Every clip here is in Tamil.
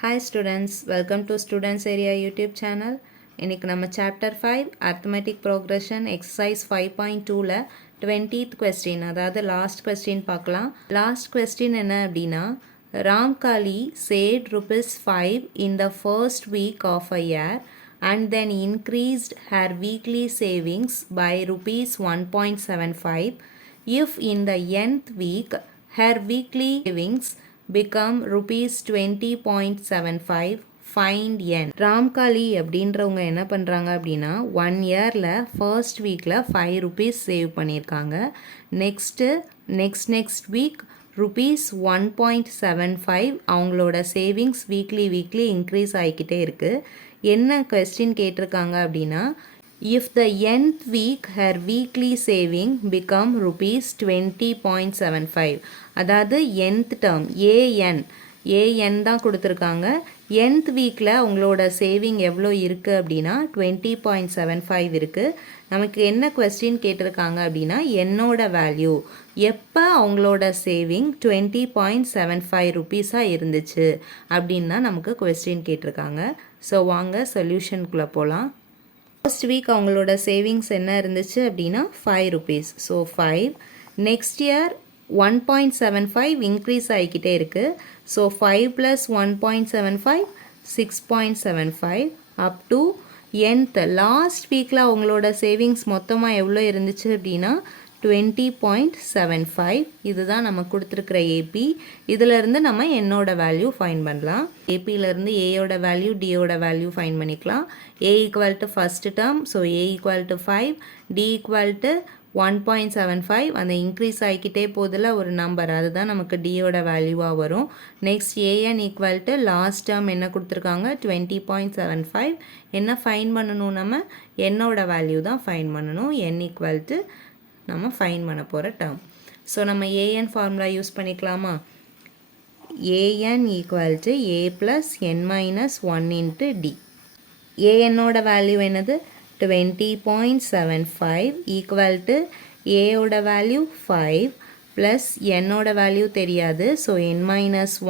Hi students, welcome to Students Area YouTube channel. இன்னைக்கு நம்ம chapter 5 arithmetic progression exercise 5.2ல 20th question, அதாவது last question பார்க்கலாம். Last question என்ன அப்படின்னா, Ramkali saved ₹5 in the first week of a year and then increased her weekly savings by ₹1.75 if in the nth week her weekly savings become ₹20.75. find n. ராம்காலி அப்படின்றவங்க என்ன பண்ணுறாங்க அப்படின்னா 1 இயரில் ஃபர்ஸ்ட் வீக்கில் ₹5 சேவ் பண்ணியிருக்காங்க. நெக்ஸ்ட் வீக் ₹1.75 அவங்களோட சேவிங்ஸ் வீக்லி இன்க்ரீஸ் ஆகிக்கிட்டே இருக்குது. என்ன கொஸ்டின் கேட்டிருக்காங்க அப்படின்னா, if the nth week her weekly saving become ₹20.75, அதாவது nth term an தான் கொடுத்துருக்காங்க. nth வீக்கில் உங்களோட சேவிங் எவ்வளோ இருக்குது அப்படின்னா 20.75 இருக்குது. நமக்கு என்ன கொஸ்டின் கேட்டிருக்காங்க அப்படின்னா, என்னோட வேல்யூ எப்போ அவங்களோட சேவிங் ₹20.75 இருந்துச்சு அப்படின்னு தான் நமக்கு கொஸ்டின் கேட்டிருக்காங்க. ஸோ வாங்க சொல்யூஷனுக்குள்ளே போகலாம். ஃபர்ஸ்ட் வீக் அவங்களோட சேவிங்ஸ் என்ன இருந்துச்சு அப்படின்னா ₹5. ஸோ 5. நெக்ஸ்ட் இயர் 1.75 இன்க்ரீஸ் ஆகிக்கிட்டே இருக்குது. So 5 + 1.75 6.75 up to nth. Last வீக்கில் அவங்களோட சேவிங்ஸ் மொத்தமாக எவ்வளோ இருந்துச்சு அப்படின்னா 20.75. இதுதான் நம்ம கொடுத்துருக்குற ஏபி. இதிலேருந்து நம்ம என்னோட வேல்யூ ஃபைன் பண்ணலாம். ஏபியிலேருந்து ஏயோட வேல்யூ டியோட வேல்யூ ஃபைன் பண்ணிக்கலாம். A = first term, so A = 5, D = 1.75. அந்த இன்க்ரீஸ் ஆகிக்கிட்டே போதில் ஒரு நம்பர், அதுதான் நமக்கு டியோட வேல்யூவாக வரும். நெக்ஸ்ட் an = லாஸ்ட் டேர்ம் என்ன கொடுத்துருக்காங்க 20.75. என்ன ஃபைன் பண்ணணும், நம்ம என்னோட வேல்யூ தான் ஃபைன் பண்ணணும். n = நம்ம ஃபைன் பண்ண போகிற டேர்ம். ஸோ நம்ம an ஃபார்முலா யூஸ் பண்ணிக்கலாமா? an = a + n - 1 × d. anோட value என்னது 20.75 = a-ஓட வேல்யூ 5 ப்ளஸ் என்னோட வேல்யூ தெரியாது, ஸோ n -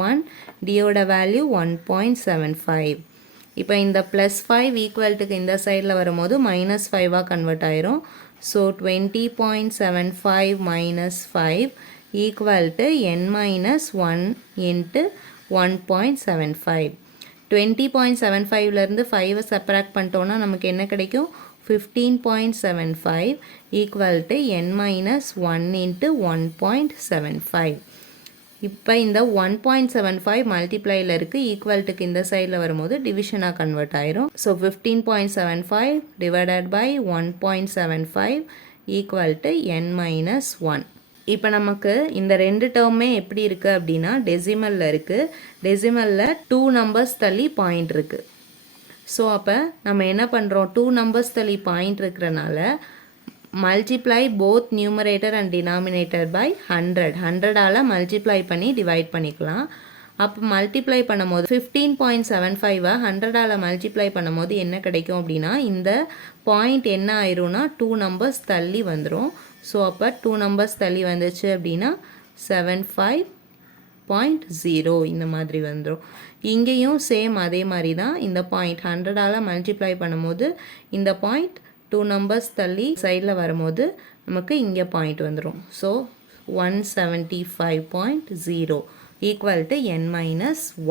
1, d-ஓட வேல்யூ 1.75. இப்போ இந்த +5 ஈக்குவல்ட்டுக்கு இந்த சைடில் வரும்போது -5ஆக கன்வெர்ட் ஆயிரும். So 20.75 - 5 = n - 1 × 1.75. 20.75லேருந்து 5 சப்ராக்ட் பண்ணிட்டோன்னா நமக்கு என்ன கிடைக்கும் 15.75 = n - 1 × 1.75. இப்போ இந்த 1.75 மல்டிப்ளையில் இருக்குது, ஈக்குவல்ட்டுக்கு இந்த சைடில் வரும்போது டிவிஷனாக கன்வெர்ட் ஆயிரும். So 15.75 / 1.75 = n - 1. இப்போ நமக்கு இந்த ரெண்டு டேர்மே எப்படி இருக்குது அப்படின்னா டெசிமலில் இருக்குது. டெசிமலில் 2 நம்பர்ஸ் தள்ளி பாயிண்ட் இருக்குது. ஸோ அப்போ நம்ம என்ன பண்ணுறோம், 2 நம்பர்ஸ் தள்ளி பாயிண்ட் இருக்கிறனால multiply both numerator and denominator by 100ஆல் மல்டிப்ளை பண்ணி டிவைட் பண்ணிக்கலாம். அப்போ மல்டிப்ளை பண்ணும்போது 15.75 100ஆல் மல்டிப்ளை பண்ணும்போது என்ன கிடைக்கும் அப்படின்னா, இந்த பாயிண்ட் என்ன ஆயிரும்னா 2 நம்பர்ஸ் தள்ளி வந்துடும். ஸோ அப்போ 2 நம்பர்ஸ் தள்ளி வந்துச்சு அப்படின்னா 75.0 இந்த மாதிரி வந்துடும். இங்கேயும் சேம் அதே மாதிரி தான். இந்த பாயிண்ட் 100ஆல் மல்டிப்ளை பண்ணும்போது இந்த பாயிண்ட் 2 நம்பர்ஸ் தள்ளி சைடில் வரும்போது நமக்கு இங்கே பாயிண்ட் வந்துடும். So 175.0 = n -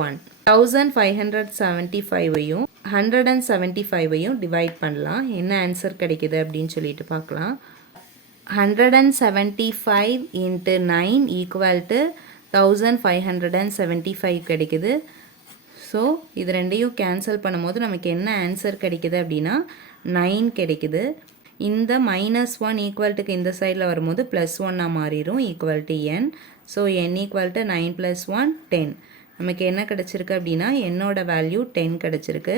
1. 1575ஐயும் 175ஐயும் டிவைட் பண்ணலாம். என்ன ஆன்சர் கிடைக்குது அப்படின்னு சொல்லிட்டு பார்க்கலாம். 175 × 9 = 1575 கிடைக்குது. ஸோ இது ரெண்டையும் கேன்சல் பண்ணும்போது நமக்கு என்ன ஆன்சர் கிடைக்குது அப்படின்னா 9 கிடைக்குது. இந்த -1 ஈக்குவல்ட்டுக்கு இந்த சைடில் வரும்போது +1ஆக மாறிடும் = n. So n = 9 + 1 10. நமக்கு என்ன கிடச்சிருக்கு அப்படின்னா என்னோட வேல்யூ 10 கிடச்சிருக்கு.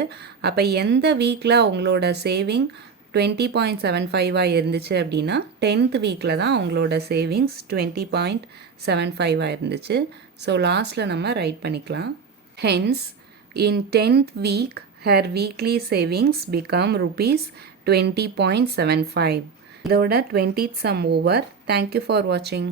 அப்போ எந்த வீக்கில் அவங்களோட சேவிங் 20.75 இருந்துச்சு அப்படின்னா 10th வீக்கில் தான் அவங்களோட சேவிங்ஸ் 20.75 இருந்துச்சு. ஸோ லாஸ்ட்டில் நம்ம ரைட் பண்ணிக்கலாம். ஹென்ஸ் இன் 10th week her weekly savings become ₹20.75. இதோட 20th sum over. Thank you for watching.